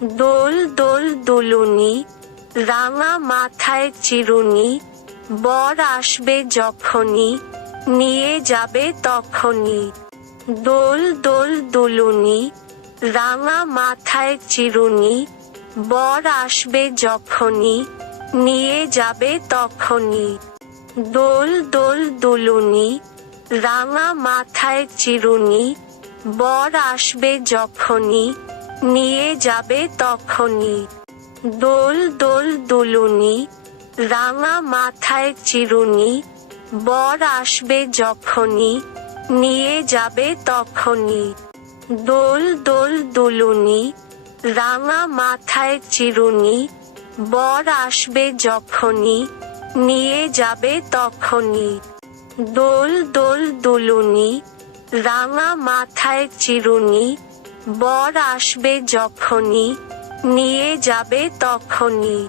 দোল দোল দুলুনি, রাঙা মাথায় চিরুনি, বর আসবে যখনই, নিয়ে যাবে তখনই। দোল দোল দুলুনি, রাঙা মাথায় চিরুনি, বর আসবে যখনই, নিয়ে যাবে তখনই। দোল দোল দুলুনি, রাঙা মাথায় চিরুনি, বর আসবে যখনই, নিয়ে যাবে তখনই। দোল দোল দুলুনি, রাঙা মাথায় চিরুনি, বর আসবে যখনই, নিয়ে যাবে তখনই। দোল দোল দুলুনি, রাঙা মাথায় চিরুনি, বর আসবে যখনই, নিয়ে যাবে তখনই। দোল দোল দুলুনি, রাঙা মাথায় চিরুনি, বর আসবে যখনই, নিয়ে যাবে তখনই।